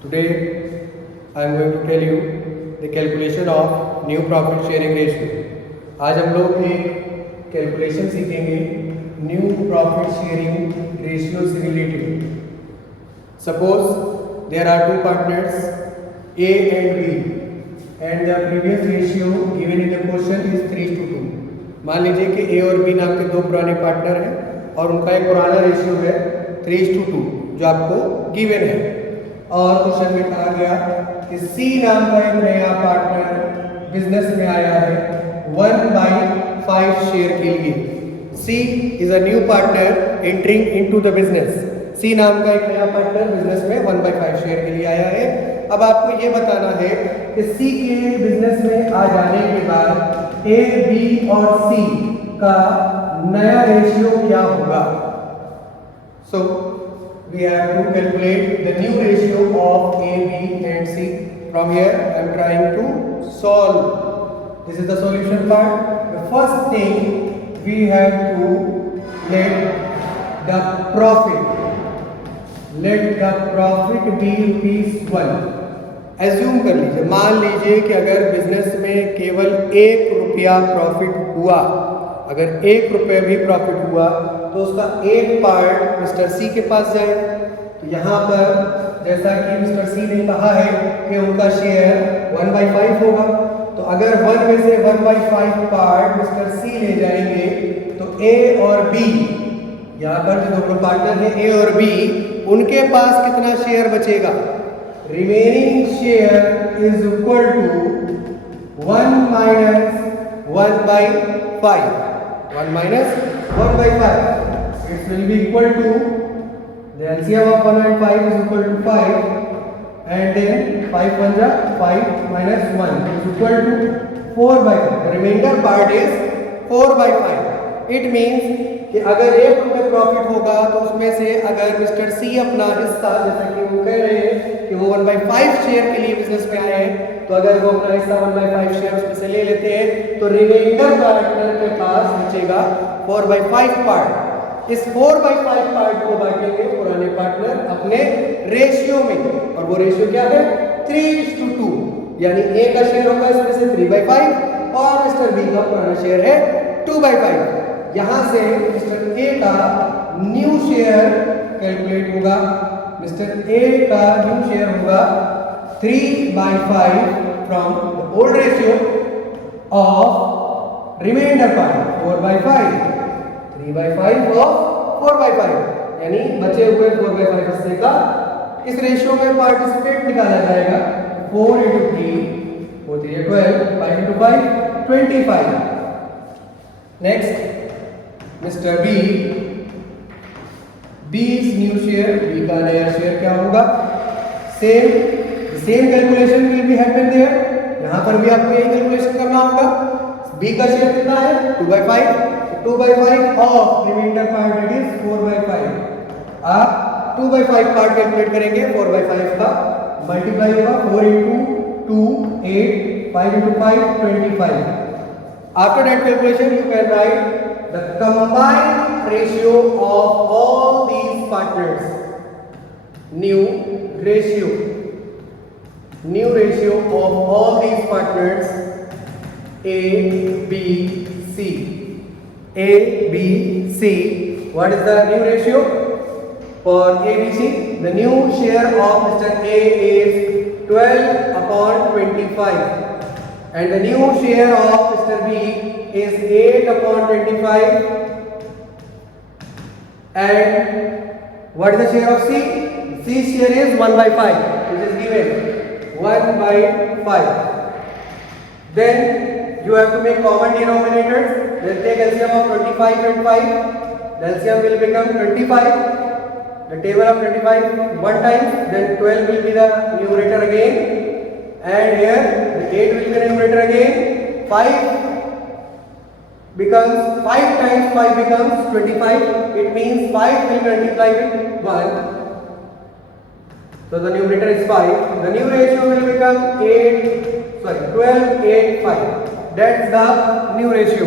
Today I am going to tell you the calculation of new profit sharing ratio. आज हम लोग एक calculation सीखेंगे न्यू प्रॉफिट शेयरिंग रेशियो से related. Suppose there are two partners A and B and the previous ratio given in the question is 3:2. मान लीजिए कि A और B नाम के दो पुराने पार्टनर हैं और उनका एक पुराना रेशियो है 3:2 जो आपको गिवन है. और क्वेश्चन में कहा गया कि C नाम का एक नया पार्टनर बिजनेस में आया है 1/5 शेयर के लिए. C is a new partner entering into the business. C नाम का एक नया पार्टनर बिजनेस में 1/5 शेयर के लिए आया है. अब आपको ये बताना है कि C के बिजनेस में आ जाने के बाद A, B और C का नया रेशियो क्या होगा. सो we have to calculate the new ratio of A, B and C. From here I am trying to solve. This is the solution part. The first thing we have to let the profit be ₹1. Assume कर लीजिए, मान लीजिए कि अगर business में केवल ₹1 profit हुआ, अगर ₹1 भी प्रॉफिट हुआ तो उसका एक पार्ट मिस्टर सी के पास जाए. तो यहाँ पर जैसा कि मिस्टर सी ने कहा है कि उनका शेयर 1/5 होगा, तो अगर 1 में से 1/5 पार्ट मिस्टर सी ले जाएंगे तो ए और बी, यहाँ पर जो दोनों पार्टनर हैं ए और बी, उनके पास कितना शेयर बचेगा. Remaining share is equal to 1 - 1/5. 1 - 1/5. It will be equal to the LCM of 1 and 5 is equal to 5, and then 5 1 जा 5 minus 1 is equal to 4/5. The remainder part is 4/5. It means कि अगर ₹1 profit होगा तो उसमें से अगर mister सी अपना हिस्सा, जैसा कि वो कह रहे हैं कि वो 1/5 शेयर के लिए बिजनेस में आए हैं, तो अगर वो अपना हिस्सा 1/5 शेयर उसमें से ले लेते हैं तो रिमेंडर पार्टनर के पास बचेगा 4/5 पार्ट. इस 4/5 पार्ट को बांटेंगे पुराने पार्टनर अपने रेशियो में, और वो रेशियो क्या है 3:2. यानी ए का शेयर होगा इसमें से 3/5 और मिस्टर बी का पुराना शेयर है 2/5. यहां से मिस्टर ए का न्यू शेयर कैलकुलेट होगा. मिस्टर ए का न्यू शेयर होगा 3/5 from the old ratio of remainder part 4/5. 3/5 of 4/5, यानी बचे हुए 4/5 हिस्से का इस रेशियो में पार्टिसिपेट निकाला जाएगा. 4 × 3 4 3 12, 5 × 5 25. Next mister B's new share, B का नया शेयर क्या होगा. Same calculation will be happen there. यहां पर भी आपको यही कैलकुलेशन करना होगा. बी का शेयर कितना है 2/5. 2/5 of remainder part that is 4/5. आप 2/5 पार्ट कैलकुलेट करेंगे. 4/5 का मल्टीप्लाई होगा 4 × 2 8, 5 × 5 25. After that calculation you can write the combined ratio of all these partners. New ratio of all these partners A, B, C. A, B, C. What is the new ratio for A, B, C? The new share of Mr. A is 12/25. And the new share of Mr. B is 8/25. And what is the share of C? C's share is 1/5, which is given 1/5. Then you have to make common denominators. Then take LCM of 25 and 5. The LCM will become 25. The table of 25 one time. Then 12 will be the numerator again. And here the 8 will be the numerator again. 5 becomes 5 times 5 becomes 25. It means 5 will multiply with 1. So the numerator is 5. The new ratio will become 12, 8, 5. That's the new ratio.